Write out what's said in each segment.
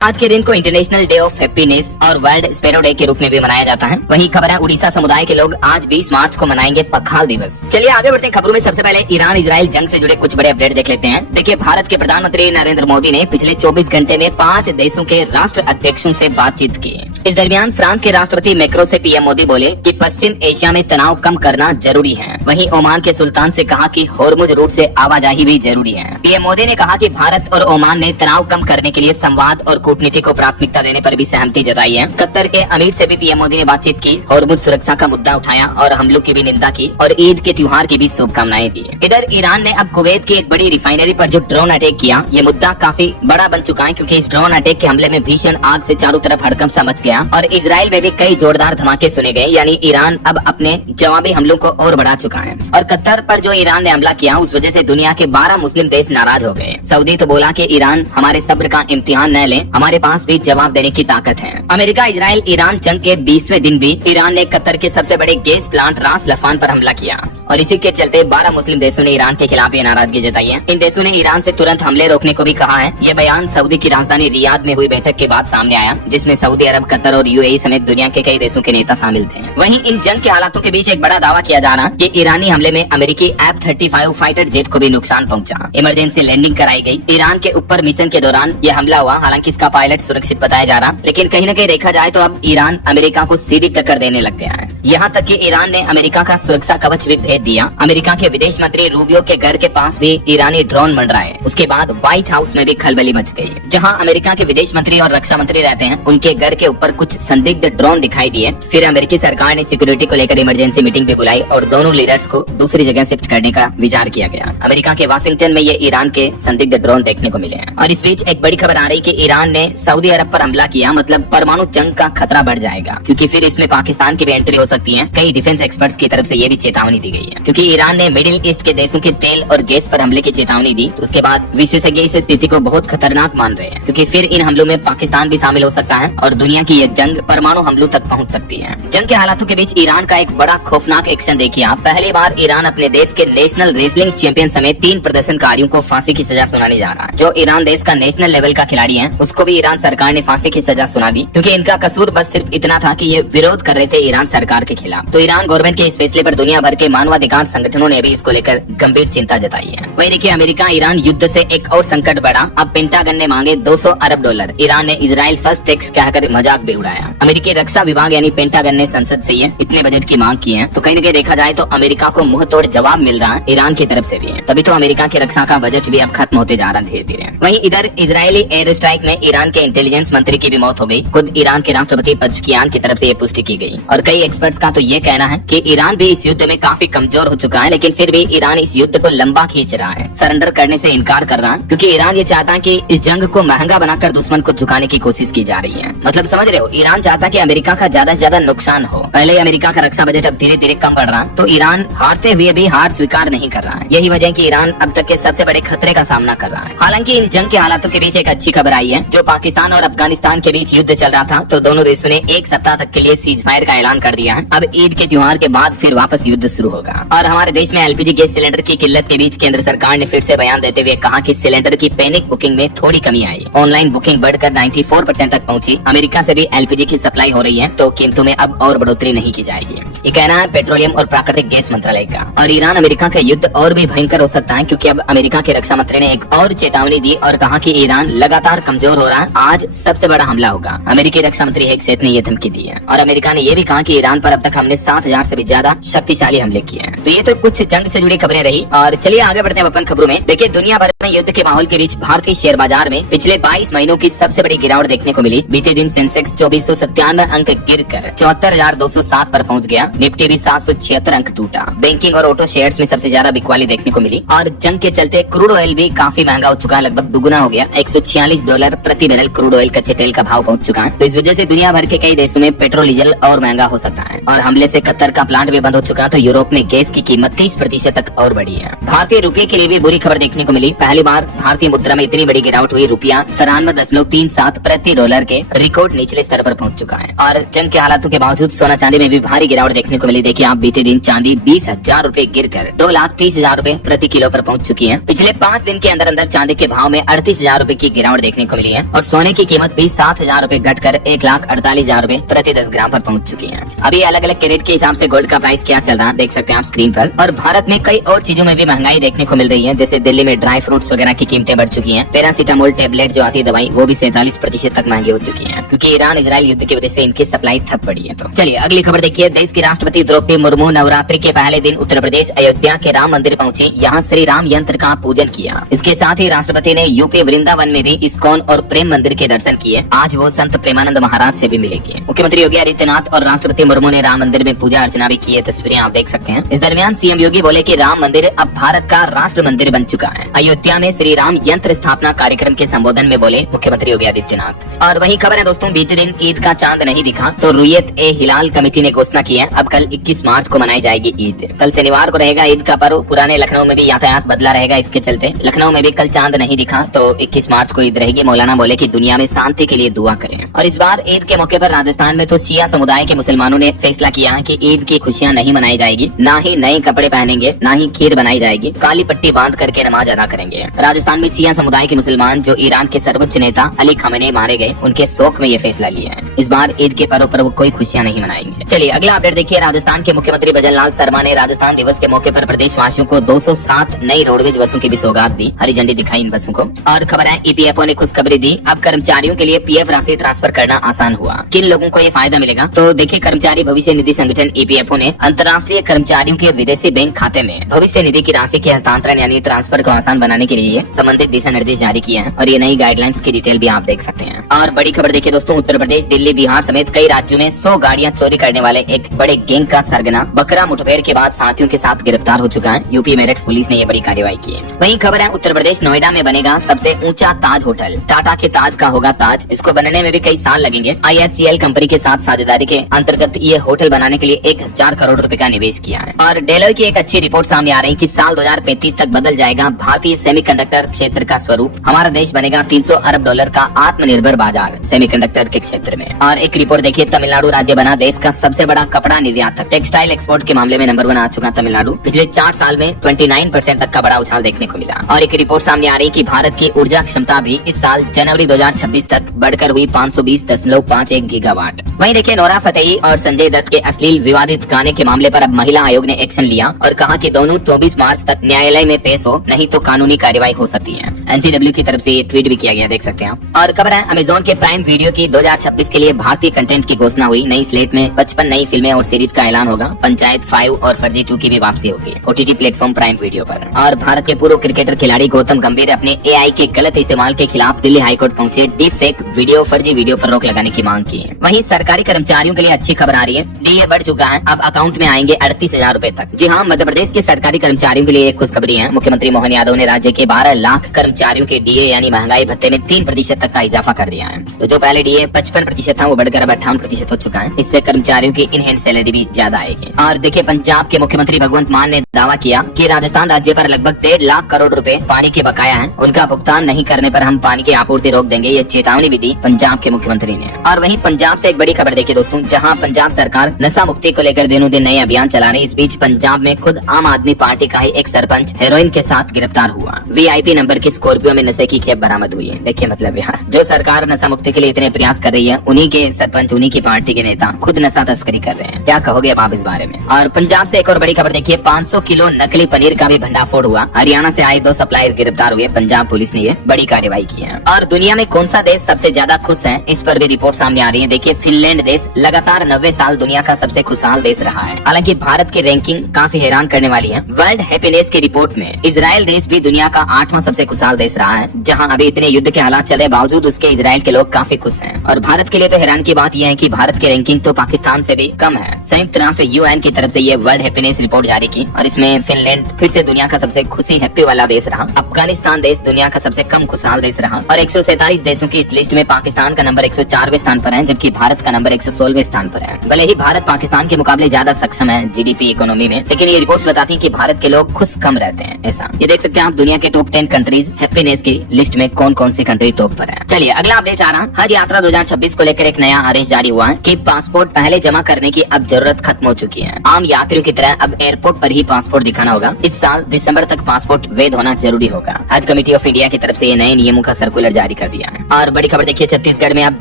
आज के दिन को इंटरनेशनल डे ऑफ हैप्पीनेस और वर्ल्ड स्पैरो डे के रूप में भी मनाया जाता है। वहीं खबर है उड़ीसा समुदाय के लोग आज 20 मार्च को मनाएंगे पखाल दिवस। चलिए आगे बढ़ते हैं खबरों में। सबसे पहले ईरान इजराइल जंग से जुड़े कुछ बड़े अपडेट देख लेते हैं। देखिए, भारत के प्रधानमंत्री नरेंद्र मोदी ने पिछले 24 घंटे में 5 देशों के राष्ट्र अध्यक्षों से बातचीत की। इस दरमियान फ्रांस के राष्ट्रपति मैक्रो से पीएम मोदी बोले कि पश्चिम एशिया में तनाव कम करना जरूरी है। वहीं ओमान के सुल्तान से कहा कि होर्मुज रूट से आवाजाही भी जरूरी है। पीएम मोदी ने कहा कि भारत और ओमान ने तनाव कम करने के लिए संवाद और कूटनीति को प्राथमिकता देने पर भी सहमति जताई है। कतर के अमीर से भी पीएम मोदी ने बातचीत की, होर्मुज सुरक्षा का मुद्दा उठाया और हमलों की भी निंदा की और ईद के त्योहार की भी शुभकामनाएं दी। इधर ईरान ने अब कुवैत की एक बड़ी रिफाइनरी पर जो ड्रोन अटैक किया, ये मुद्दा काफी बड़ा बन चुका है क्योंकि इस ड्रोन अटैक के हमले में भीषण आग से चारों तरफ हड़कंप सा मच गया और इजराइल में भी कई जोरदार धमाके सुने गए। यानी ईरान अब अपने जवाबी हमलों को और बढ़ा चुका है और कतर पर जो ईरान ने हमला किया उस वजह से दुनिया के 12 मुस्लिम देश नाराज हो गए। सऊदी तो बोला कि ईरान हमारे सब्र का इम्तिहान न ले, हमारे पास भी जवाब देने की ताकत है। अमेरिका इजराइल ईरान जंग के 20वें दिन भी ईरान ने कतर के सबसे बड़े गैस प्लांट रास लफान पर हमला किया और इसी के चलते 12 मुस्लिम देशों ने ईरान के खिलाफ ये नाराजगी जताई है। इन देशों ने ईरान से तुरंत हमले रोकने को भी कहा है। ये बयान सऊदी की राजधानी रियाद में हुई बैठक के बाद सामने आया, जिसमें सऊदी अरब, कतर और यूएई समेत दुनिया के कई देशों के नेता शामिल थे। वहीं इन जंग के हालातों के बीच एक बड़ा दावा किया जा रहा कि ईरानी हमले में अमेरिकी F-35 फाइटर जेट को भी नुकसान पहुंचा। इमरजेंसी लैंडिंग कराई गई। ईरान के ऊपर मिशन के दौरान यह हमला हुआ। हालांकि इसका पायलट सुरक्षित बताया जा रहा, लेकिन कहीं न कहीं देखा जाए तो अब ईरान अमेरिका को सीधी टक्कर देने लग गया है। यहाँ तक कि ईरान ने अमेरिका का सुरक्षा कवच भी भेज दिया। अमेरिका के विदेश मंत्री रूबियो के घर के पास भी ईरानी ड्रोन मंडराए। उसके बाद व्हाइट हाउस में भी खलबली मच गई। जहाँ अमेरिका के विदेश मंत्री और रक्षा मंत्री रहते हैं, उनके घर के ऊपर कुछ संदिग्ध ड्रोन दिखाई दिए। फिर अमेरिकी सरकार ने सिक्योरिटी को लेकर इमरजेंसी मीटिंग भी बुलाई और दोनों लीडर्स को दूसरी जगह शिफ्ट करने का विचार किया गया। अमेरिका के वाशिंगटन में ये ईरान के संदिग्ध ड्रोन देखने को मिले हैं। और इस बीच एक बड़ी खबर आ रही कि ईरान ने सऊदी अरब पर हमला किया, मतलब परमाणु जंग का खतरा बढ़ जाएगा क्योंकि फिर इसमें पाकिस्तान की भी एंट्री हो सकती है। कई डिफेंस एक्सपर्ट्स की तरफ से ये भी चेतावनी दी गई है क्योंकि ईरान ने मिडिल ईस्ट के देशों के तेल और गैस पर हमले की चेतावनी दी। तो उसके बाद विशेषज्ञ इस स्थिति को बहुत खतरनाक मान रहे हैं क्योंकि फिर इन हमलों में पाकिस्तान भी शामिल हो सकता है और दुनिया की यह जंग परमाणु हमलों तक पहुंच सकती है। जंग के हालातों के बीच ईरान का एक बड़ा खौफनाक एक्शन देखिए आप। पहली बार ईरान अपने देश के नेशनल रेसलिंग चैंपियन समेत 3 प्रदर्शनकारियों को फांसी की सजा सुनाने जा रहा है। जो ईरान देश का नेशनल लेवल का खिलाड़ी है, उसको भी ईरान सरकार ने फांसी की सजा सुना दी क्योंकि इनका कसूर बस सिर्फ इतना था कि ये विरोध कर रहे थे ईरान सरकार के खिलाफ। तो ईरान गवर्नमेंट के इस फैसले पर दुनिया भर के मानवाधिकार संगठनों ने भी इसको लेकर गंभीर चिंता जताई है। वही देखिए, अमेरिका ईरान युद्ध से एक और संकट बढ़ा। अब पेंटागन ने मांगे $200 अरब। ईरान ने इजराइल फर्स्ट टैक्स कहकर मजाक भी उड़ाया। अमेरिकी रक्षा विभाग यानी पेंटागन ने संसद से ये इतने बजट की मांग की है। तो कहीं न कहीं देखा जाए तो अमेरिका को मुंह तोड़ जवाब मिल रहा है ईरान की तरफ से भी है। तभी तो अमेरिका की रक्षा का बजट भी अब खत्म होते जा रहा है धीरे धीरे। वहीं इधर इजरायली एयर स्ट्राइक में ईरान के इंटेलिजेंस मंत्री की भी मौत हो गई। खुद ईरान के राष्ट्रपति पज़ेश्कियान की तरफ से ये पुष्टि की गई और कई एक्सपर्ट्स का तो ये कहना है कि ईरान भी इस युद्ध में काफी कमजोर हो चुका है, लेकिन फिर भी ईरान इस युद्ध को लंबा खींच रहा है, सरेंडर करने से इनकार कर रहा है क्योंकि ईरान ये चाहता है कि इस जंग को महंगा बनाकर दुश्मन को झुकाने की कोशिश की जा रही है। मतलब समझ रहे हो, ईरान चाहता है कि अमेरिका का ज्यादा से ज्यादा नुकसान हो। पहले ही अमेरिका का रक्षा बजट अब धीरे धीरे कम बढ़ रहा है, तो ईरान हारते हुए भी हार स्वीकार नहीं कर रहा है। यही वजह है कि ईरान अब तक के सबसे बड़े खतरे का सामना कर रहा है। हालांकि इन जंग के हालातों के बीच एक अच्छी खबर आई है। जो पाकिस्तान और अफगानिस्तान के बीच युद्ध चल रहा था, तो दोनों देशों ने 1 सप्ताह तक के लिए सीज फायर का ऐलान कर दिया है। अब ईद के त्योहार के बाद फिर वापस युद्ध शुरू होगा। और हमारे देश में एलपीजी गैस सिलेंडर की किल्लत के बीच केंद्र सरकार ने फिर से बयान देते हुए कहा कि सिलेंडर की पैनिक बुकिंग में थोड़ी कमी आई। ऑनलाइन बुकिंग बढ़कर 94% तक पहुंची। अमेरिका से भी एलपीजी की सप्लाई हो रही है, तो कीमतों में अब और बढ़ोतरी नहीं की जाएगी। ये कहना है पेट्रोलियम और प्राकृतिक गैस मंत्रालय का। और ईरान अमेरिका का युद्ध और भी भयंकर हो सकता है क्योंकि अब अमेरिका के रक्षा मंत्री ने एक और चेतावनी दी और कहा कि ईरान लगातार कमजोर हो रहा है, आज सबसे बड़ा हमला होगा। अमेरिकी रक्षा मंत्री हेगसेथ ने ये धमकी दी है और अमेरिका ने ये भी कहा कि ईरान पर अब तक हमने 7000 से भी ज्यादा शक्तिशाली हमले किए हैं। तो ये तो कुछ जंग से जुड़ी खबरें रही और चलिए आगे बढ़ते हैं अपन खबरों में। देखिए, दुनिया भर में युद्ध के माहौल के बीच भारतीय शेयर बाजार में पिछले 22 महीनों की सबसे बड़ी गिरावट देखने को मिली। बीते दिन सेंसेक्स 2497 अंक गिरकर 74,207 पर पहुंच गया। निफ्टी भी 776 अंक टूटा। बैंकिंग और ऑटो शेयर्स में सबसे ज्यादा बिकवाली देखने को मिली और जंग के चलते क्रूड ऑयल भी काफी महंगा हो चुका है, लगभग दुगुना हो गया। $146 प्रति बैरल क्रूड ऑयल कच्चे तेल का भाव पहुंच चुका है। तो इस वजह से दुनिया भर के कई देशों में पेट्रोल डीजल और महंगा हो सकता है। और हमले से कतर का प्लांट भी बंद हो चुका है, तो यूरोप में गैस की कीमत 30% तक और बढ़ी है। भारतीय रुपये के लिए भी बुरी खबर देखने को मिली। पहली बार भारतीय मुद्रा में इतनी बड़ी गिरावट हुई। रुपया 93.37 प्रति डॉलर के रिकॉर्ड निचले स्तर पर पहुंच चुका है और जंग के हालातों के बावजूद सोना चांदी में भी भारी गिरावट देखने को मिली। देखिए आप बीते दिन चांदी 20,000 रूपए गिर कर 2,30,000 रूपए प्रति किलो पर पहुंच चुकी है। पिछले 5 दिन के अंदर अंदर चांदी के भाव में 38,000 रूपए की गिरावट देखने को मिली है और सोने की कीमत भी 7,000 रूपए घटकर 1,48,000 रूपए प्रति 10 ग्राम पर पहुंच चुकी है। अभी अलग अलग कैरेट के हिसाब से गोल्ड का प्राइस क्या चल रहा है देख सकते हैं आप स्क्रीन पर। और भारत में कई और चीजों में भी महंगाई देखने को मिल रही है, जैसे दिल्ली में ड्राई फ्रूट्स वगैरह की कीमतें बढ़ चुकी हैं। पैरासीटामोल टेबलेट जो आती है दवाई वो भी 47% तक महंगी हो चुकी है, क्योंकि ईरान इजराइल युद्ध की वजह से इनकी सप्लाई ठप पड़ी है। तो चलिए अगली खबर देखिए। देश की राष्ट्रपति द्रौपदी मुर्मू नवरात्रि के पहले दिन उत्तर प्रदेश अयोध्या के राम मंदिर पहुंची, यहाँ श्री राम यंत्र का पूजन किया। इसके साथ ही राष्ट्रपति ने यूपी वृंदावन में भी इस्कॉन और प्रेम मंदिर के दर्शन किए। आज वो संत प्रेमानंद महाराज से भी मिलेंगे। मुख्यमंत्री योगी आदित्यनाथ और राष्ट्रपति मुर्मू ने राम मंदिर में पूजा अर्चना भी की है, तस्वीरें आप देख सकते हैं। इस दरमियान सीएम योगी बोले कि राम मंदिर अब भारत का राष्ट्र मंदिर बन चुका है। अयोध्या में श्री राम यंत्र स्थापना कार्यक्रम के संबोधन में बोले मुख्यमंत्री योगी आदित्यनाथ। और वही खबर है दोस्तों, बीते दिन ईद का चांद नहीं दिखा तो रुयत ए हिलाल कमेटी ने घोषणा की है अब कल 21 मार्च को मनाई जाएगी ईद। कल शनिवार को रहेगा ईद का पर्व। पुराने लखनऊ में भी यातायात बदला रहेगा, इसके चलते लखनऊ में भी कल चांद नहीं दिखा तो 21 मार्च को ईद रहेगी। मौलाना बोले कि दुनिया में शांति के लिए दुआ करें। और इस बार ईद के मौके पर राजस्थान में तो शिया समुदाय के मुसलमानों ने फैसला किया कि ईद की खुशियां नहीं मनाई जाएगी, ना ही नए कपड़े पहनेंगे, ना ही खीर बनाई जाएगी, काली पट्टी बांध करके नमाज अदा करेंगे। राजस्थान में शिया समुदाय के मुसलमान जो ईरान के सर्वोच्च नेता अली खमेनी मारे गए, उनके शोक में ये फैसला लिया है। इस बार ईद के पर्व पर वो कोई खुशियां नहीं मनाएंगे। चलिए अगला अपडेट देखिए। राजस्थान के मुख्यमंत्री भजनलाल शर्मा ने राजस्थान दिवस के मौके पर प्रदेशवासियों को 207 नई रोडवेज बसों की भी सौगात दी, हरी झंडी दिखाई इन बसों को। और खबर है ईपीएफओ ने खुशखबरी दी, अब कर्मचारियों के लिए पीएफ राशि ट्रांसफर करना आसान हुआ। किन लोगों को ये फायदा मिलेगा तो देखिए, कर्मचारी भविष्य निधि संगठन ईपीएफओ ने अंतर्राष्ट्रीय कर्मचारियों के विदेशी बैंक खाते में भविष्य निधि की राशि के हस्तांतरण यानी ट्रांसफर को आसान बनाने के लिए संबंधित दिशा निर्देश जारी किए हैं और ये नई गाइडलाइंस की डिटेल भी आप देख सकते हैं। और बड़ी खबर देखिए दोस्तों, उत्तर प्रदेश, दिल्ली, बिहार समेत कई राज्यों में 100 गाड़ियां चोरी करने वाले एक बड़े गैंग का सरगना बकरा मुठभेड़ के बाद साथियों के साथ गिरफ्तार हो चुका है। यूपी मेरठ पुलिस ने ये बड़ी कार्रवाई की है। वहीं खबर है उत्तर प्रदेश, नोएडा में बनेगा सबसे ऊंचा ताज होटल। टाटा के ताज का होगा ताज, इसको बनने में भी कई साल लगेंगे। IHCL कंपनी के साथ साझेदारी के अंतर्गत ये होटल बनाने के लिए 1,000 करोड़ रुपए का निवेश किया है। और डेलर की एक अच्छी रिपोर्ट सामने आ रही है कि साल 2035 तक बदल जाएगा भारतीय सेमीकंडक्टर क्षेत्र का स्वरूप। हमारा देश बनेगा $300 अरब का आत्मनिर्भर बाजार सेमीकंडक्टर के क्षेत्र में। और एक रिपोर्ट देखिए, तमिलनाडु राज्य बना देश का सबसे बड़ा कपड़ा निर्यातक। टेक्सटाइल एक्सपोर्ट के मामले में नंबर 1 आ चुका तमिलनाडु। पिछले 4 साल में 29% तक का बड़ा उछाल देखने को मिला। और एक रिपोर्ट सामने आ रही है कि भारत की ऊर्जा क्षमता भी इस साल जनवरी 2026 तक बढ़कर हुई 520.51 गीगावाट। वहीं देखिए, नोरा फतेही और संजय दत्त के अश्लील विवादित गाने के मामले पर अब महिला आयोग ने एक्शन लिया और कहा कि दोनों 24 मार्च तक न्यायालय में पेश हो, नहीं तो कानूनी कार्रवाई हो सकती है। NCW की तरफ से ये ट्वीट भी किया गया, देख सकते हैं आप। और खबर है अमेजोन के प्राइम वीडियो की 2026 के लिए भारतीय कंटेंट की घोषणा हुई। नई स्लेट में 55 नई फिल्में और सीरीज का ऐलान होगा। पंचायत 5 और फर्जी 2 की भी वापसी होगी OTT प्लेटफॉर्म प्राइम वीडियो पर। और भारत के पूर्व क्रिकेटर खिलाड़ी गौतम गंभीर अपने AI के गलत इस्तेमाल के खिलाफ दिल्ली हाईकोर्ट पहुंचे। डीप फेक वीडियो, फर्जी वीडियो पर रोक लगाने की मांग की है। वहीं सरकारी कर्मचारियों के लिए अच्छी खबर आ रही है, DA बढ़ चुका है, अब अकाउंट में आएंगे 38,000 रूपए तक। जी हाँ, मध्य प्रदेश के सरकारी कर्मचारियों के लिए एक खुशखबरी है। मुख्यमंत्री मोहन यादव ने राज्य के 12 लाख कर्मचारियों के DA यानी महंगाई भत्ते में 3% तक का इजाफा कर दिया है। तो जो पहले DA 55% था वो बढ़कर अब 58% हो चुका है। इससे कर्मचारियों की इनहैंड सैलरी भी ज्यादा आएगी। और देखिए, पंजाब के मुख्यमंत्री भगवंत मान ने दावा किया कि राजस्थान राज्य पर लगभग 1.5 लाख करोड़ रुपए पानी के बकाया है, उनका भुगतान नहीं करने पर हम पानी की आपूर्ति रोक देंगे। ये चेतावनी भी दी पंजाब के मुख्यमंत्री ने। और वहीं पंजाब से एक बड़ी खबर देखिए दोस्तों, जहां पंजाब सरकार नशा मुक्ति को लेकर दिनों दिन नए अभियान चला रही है। इस बीच पंजाब में खुद आम आदमी पार्टी का ही एक सरपंच हेरोइन के साथ गिरफ्तार हुआ। VIP नंबर की स्कॉर्पियो में नशे की खेप बरामद हुई है। देखिए मतलब यार, जो सरकार नशा मुक्ति के लिए इतने प्रयास कर रही है, उन्हीं के सरपंच, उन्हीं की पार्टी के नेता खुद नशा तस्करी कर रहे हैं। क्या कहोगे अब आप इस बारे में। और पंजाब से एक और बड़ी खबर देखिए, 500 किलो नकली पनीर का भी भंडाफोड़ हुआ। हरियाणा से आए 2 सप्लायर गिरफ्तार हुए। पंजाब पुलिस ने ये बड़ी कार्रवाई की है। और दुनिया में कौन सा देश सबसे ज्यादा खुश है, इस पर भी रिपोर्ट सामने आ रही है। देखिए, फिनलैंड देश लगातार 90 साल दुनिया का सबसे खुशहाल देश रहा है। हालांकि भारत की रैंकिंग काफी हैरान करने वाली है। वर्ल्ड हैप्पीनेस की रिपोर्ट में इजराइल देश भी दुनिया का 8वां सबसे खुशहाल देश रहा है, जहां अभी इतने युद्ध के हालात चले बावजूद उसके इजराइल के लोग काफी खुश हैं। और भारत के लिए तो हैरान की बात यह है कि भारत की रैंकिंग तो पाकिस्तान से भी कम है। संयुक्त राष्ट्र UN की तरफ से ये वर्ल्ड हैप्पीनेस रिपोर्ट जारी की और इसमें फिनलैंड फिर से दुनिया का सबसे खुशी हैप्पी वाला देश रहा। अफगानिस्तान देश दुनिया का सबसे कम खुशहाल देश रहा। और 147 देशों की इस लिस्ट में पाकिस्तान का नंबर 104वें स्थान पर है, जबकि भारत का नंबर 116वें स्थान पर है। भले ही भारत पाकिस्तान के मुकाबले ज्यादा सक्षम है GDP इकोनॉमी में, लेकिन ये रिपोर्ट्स बताती है कि भारत के लोग खुश कम रहते हैं। ऐसा ये देख सकते हैं आप, दुनिया के टॉप 10 कंट्रीज हैप्पीनेस की लिस्ट में कौन कौन सी कंट्री टॉप पर है। चलिए अगला अपडेट आ रहा, हज यात्रा 2026 को लेकर एक नया आदेश जारी हुआ है कि पासपोर्ट पहले जमा करने की अब जरूरत खत्म हो चुकी है। आम यात्रियों की तरह अब एयरपोर्ट पर ही पासपोर्ट दिखाना होगा। इस साल दिसंबर तक पासपोर्ट वैध होना जरूरी होगा। हज कमेटी ऑफ इंडिया की तरफ से ये नए नियमों का सर्कुलर जारी कर दिया है। और बड़ी खबर देखिए, छत्तीसगढ़ में अब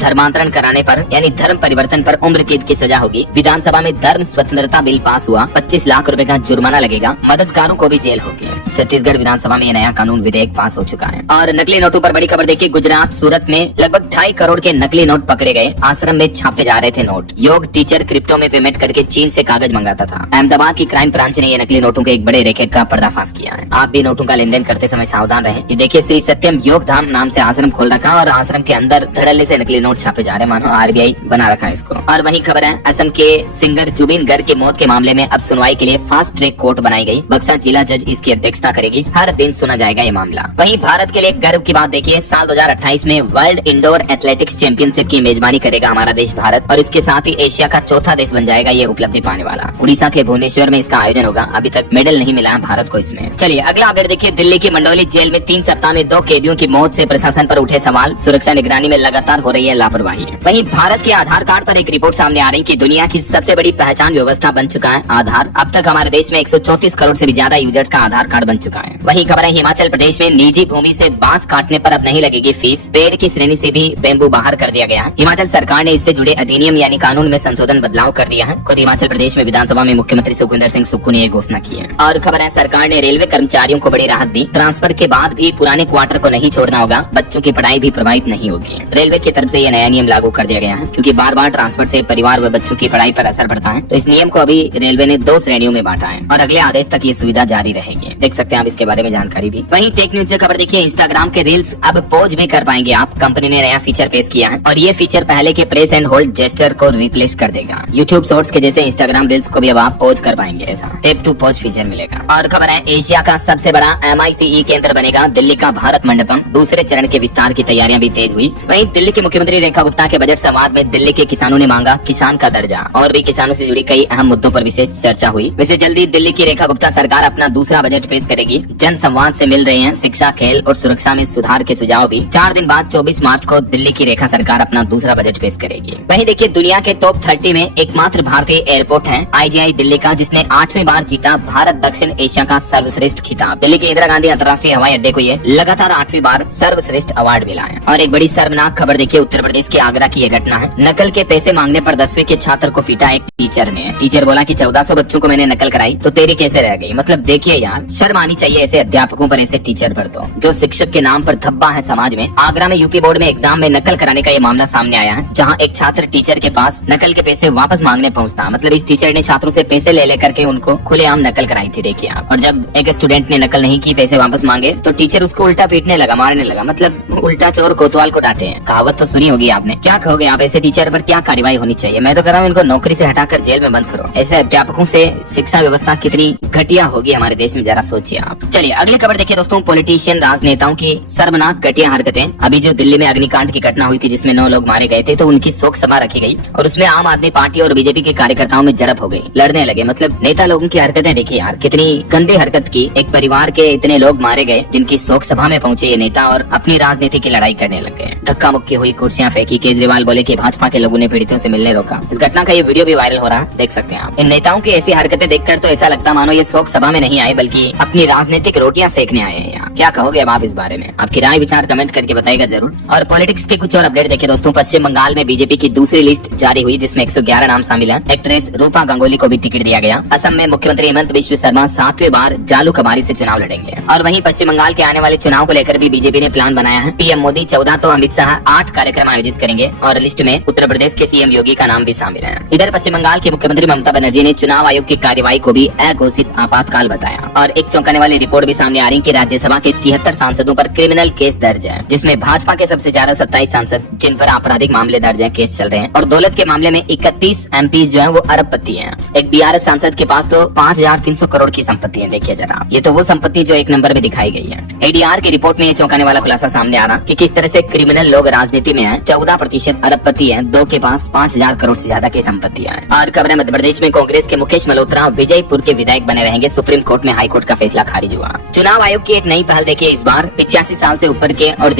धर्मांतरण कराने पर यानी धर्म परिवर्तन पर उम्र कैद की सजा होगी। विधानसभा में धर्म स्वतंत्रता बिल पास हुआ, 25 लाख रुपए का जुर्माना लगेगा, मददगारों को भी जेल होगी। छत्तीसगढ़ विधानसभा में ये नया कानून विधेयक पास हो चुका है। और नकली नोटों पर बड़ी खबर देखिए, गुजरात सूरत में लगभग 2.5 करोड़ के नकली नोट पकड़े गए। आश्रम में छापे जा रहे थे नोट। योग टीचर क्रिप्टो में पेमेंट करके चीन से कागज मंगाता था। अहमदाबाद की क्राइम ब्रांच ने ये नकली नोटों के एक बड़े रैकेट का पर्दाफाश किया है। आप भी नोटों का लेन देन करते समय सावधान रहें। ये देखिए, श्री सत्यम योग धाम नाम से आश्रम खोल रखा और आश्रम के अंदर धड़ल्ले से नकली नोट छापे जा रहे, मानो आरबीआई बना रखा है इसको। और वही खबर है, असम के सिंगर जुबिन गर्ग की मौत के मामले में अब सुनवाई के लिए फास्ट ट्रैक कोर्ट बनाई गई। बक्सा जिला जज इसकी अध्यक्षता करेगी। हर दिन सुना जाएगा ये मामला। वहीं भारत के लिए गर्व की बात देखिए, साल 2028 में वर्ल्ड इंडोर एथलेटिक्स चैंपियनशिप की मेजबानी करेगा हमारा देश भारत और इसके साथ ही एशिया का चौथा देश बन जाएगा ये उपलब्धि पाने वाला। उड़ीसा के भुवनेश्वर में इसका आयोजन होगा। अभी तक मेडल नहीं मिला है भारत को इसमें। चलिए अगला अपडेट देखिए, दिल्ली की मंडोली जेल में 3 सप्ताह में 2 कैदियों की मौत से प्रशासन पर उठे सवाल। सुरक्षा निगरानी में लगातार हो रही है लापरवाही। वहीं भारत के आधार कार्ड पर एक रिपोर्ट सामने आ रही कि दुनिया की सबसे बड़ी पहचान व्यवस्था बन चुका है आधार। अब तक हमारे देश में 134 करोड़ से भी ज्यादा यूजर्स का आधार कार्ड बन चुका है। वहीं खबर है, हिमाचल प्रदेश में निजी भूमि से बांस काटने पर अब नहीं लगेगी फीस। पेड़ की श्रेणी से भी बेम्बू बाहर कर दिया गया है। हिमाचल सरकार ने इससे जुड़े अधिनियम यानी कानून में संशोधन बदलाव कर दिया है। खुद हिमाचल प्रदेश में विधानसभा में मुख्यमंत्री सुखविंदर सिंह सुक्खू ने ये घोषणा की है। और खबर है, सरकार ने रेलवे कर्मचारियों को बड़ी राहत दी। ट्रांसफर के बाद भी पुराने क्वार्टर को नहीं छोड़ना होगा। बच्चों की पढ़ाई भी प्रभावित नहीं होगी। रेलवे की तरफ से ये नया नियम लागू कर दिया गया है, क्योंकि बार बार ट्रांसफर से परिवार व बच्चों की पढ़ाई पर असर पड़ता है। तो इस नियम को अभी रेलवे ने 2 श्रेणियों में बांटा है और अगले आदेश तक ये सुविधा जारी रहेगी। देख सकते हैं आप इसके बारे में जानकारी भी। वहीं टेक न्यूज से खबर देखिए, इंस्टाग्राम के रील्स अब पोज भी कर पाएंगे आप। कंपनी ने नया फीचर पेश किया है और ये फीचर पहले के प्रेस एंड होल्ड जेस्चर को रिप्लेस कर देगा। यूट्यूब शॉर्ट्स के जैसे इंस्टाग्राम रील्स को भी अब आप पोज कर पाएंगे। ऐसा टेप टू पोज फीचर मिलेगा। और खबर है, एशिया का सबसे बड़ा MICE केंद्र बनेगा दिल्ली का भारत मंडपम। दूसरे चरण के विस्तार की तैयारियां भी तेज हुई। वहीं दिल्ली की मुख्यमंत्री रेखा गुप्ता के बजट संवाद में दिल्ली के किसानों ने मांगा किसान का दर्जा और भी किसानों से जुड़ी कई अहम मुद्दों पर विशेष चर्चा हुई। वैसे जल्दी दिल्ली की रेखा गुप्ता सरकार अपना दूसरा बजट पेश करेगी। जन संवाद से मिल रहे हैं शिक्षा, खेल और सुरक्षा में सुधार के सुझाव भी। 4 दिन बाद 24 मार्च को दिल्ली की रेखा सरकार अपना दूसरा बजट पेश करेगी। वहीं देखिए, दुनिया के टॉप 30 में एकमात्र भारतीय एयरपोर्ट है IGI दिल्ली का, जिसने 8वीं बार जीता भारत दक्षिण एशिया का सर्वश्रेष्ठ खिताब। दिल्ली के इंदिरा गांधी अंतर्राष्ट्रीय हवाई अड्डे को ये लगातार 8वीं बार सर्वश्रेष्ठ अवार्ड मिला है। और एक बड़ी शर्मनाक खबर देखिए, उत्तर प्रदेश के आगरा की ये घटना है। नकल के पैसे मांगने पर 10वीं के छात्र को पीटा एक टीचर ने। टीचर बोला कि 1400 बच्चों को मैंने नकल कराई तो तेरी कैसे रह गई। मतलब देखिए यार, शर्म आनी चाहिए ऐसे अध्यापकों पर, ऐसे टीचर पर तो, जो शिक्षक के नाम पर धब्बा है समाज में। आगरा में यूपी बोर्ड में एग्जाम में नकल कराने का ये मामला सामने आया है, जहां एक छात्र टीचर के पास नकल के पैसे वापस मांगने पहुंचता। मतलब इस टीचर ने छात्रों से पैसे ले लेकर के उनको खुलेआम नकल कराई थी, देखिए आप। और जब एक स्टूडेंट ने नकल नहीं की, पैसे वापस मांगे, तो टीचर उसको उल्टा पीटने लगा, मारने लगा। मतलब उल्टा चोर कोतवाल को डांटे हैं। कहावत तो सुनी होगी आपने। क्या कहोगे आप, ऐसे टीचर पर क्या कार्रवाई होनी चाहिए? मैं तो कह रहा हूँ इनको नौकरी से हटाकर जेल में बंद करो। ऐसे अध्यापकों से शिक्षा व्यवस्था कितनी घटिया होगी हमारे देश में, जरा सोचिए आप। चलिए अगली खबर देखिए दोस्तों, पॉलिटिशियन राजनेताओं की शर्मनाक घटिया हरकतें। अभी जो दिल्ली में अग्निकांड की घटना हुई थी, जिसमें 9 लोग मारे गए थे, तो उनकी शोक सभा रखी गई और उसमें आम आदमी पार्टी और बीजेपी के कार्यकर्ताओं में झड़प हो गई, लड़ने लगे। मतलब नेता लोगों की हरकतें देखिए यार, कितनी गंदी हरकत की। एक परिवार के इतने लोग मारे गए जिनकी शोक सभा में पहुंचे ये नेता और अपनी राजनीति की लड़ाई करने लग गए। धक्का मुक्की हुई, कुर्सियां फेंकी। केजरीवाल बोले कि भाजपा के लोगों ने पीड़ितों से मिलने रोका। इस घटना का ये वीडियो भी वायरल हो रहा है, देख सकते हैं आप। इन नेताओं की ऐसी हरकतें देखकर तो ऐसा लगता मानो ये शोक सभा में नहीं आए, बल्कि अपनी राजनीतिक रोटियां सेकने आए हैं यहाँ। क्या कहोगे अब आप इस बारे में? आपकी राय विचार कमेंट करके बताइएगा जरूर। और पॉलिटिक्स के कुछ और अपडेट देखिए दोस्तों, पश्चिम बंगाल में बीजेपी की दूसरी लिस्ट जारी हुई, जिसमें 111 नाम शामिल है। एक्ट्रेस रूपा गांगुली को भी टिकट दिया गया। असम में मुख्यमंत्री हेमंत बिश्व शर्मा 7वीं बार जालूकबारी से चुनाव लड़ेंगे। और वहीं पश्चिम बंगाल के आने वाले चुनाव को लेकर भी बीजेपी ने प्लान बनाया है। पीएम मोदी 14 तो अमित शाह 8 कार्यक्रम आयोजित करेंगे और लिस्ट में उत्तर प्रदेश के सीएम योगी का नाम भी शामिल है। इधर पश्चिम बंगाल की मुख्यमंत्री ममता बनर्जी ने चुनाव आयोग की कार्यवाही को भी अघोषित आपातकाल बताया। और एक चौंकाने वाली रिपोर्ट भी सामने आ रही कि राज्यसभा के 73 सांसदों पर क्रिमिनल केस दर्ज है, जिसमें भाजपा के सबसे ज्यादा 27 सांसद जिन पर आपराधिक मामले दर्ज है, केस चल रहे हैं। और दौलत के मामले में 31 MP जो है वो अरबपति हैं। एक BRS सांसद के पास तो 5300 करोड़ की संपत्ति है। देखिए जरा, ये तो वो संपत्ति जो एक नंबर में दिखाई गई है। ADR की रिपोर्ट में ये चौंकाने वाला खुलासा सामने आ रहा कि किस तरह से क्रिमिनल लोग राजनीति में है। 14% अरबपति है, 2 के पास 5000 करोड़ से ज्यादा की संपत्तियां हैं। और खबर है, मध्य प्रदेश में कांग्रेस के मुकेश मल्होत्रा विजयपुर के विधायक बने रहेंगे। सुप्रीम कोर्ट में हाई कोर्ट का फैसला खारिज हुआ। चुनाव आयोग की एक नई पहल देखिए इस बार, 85 साल से ऊपर के और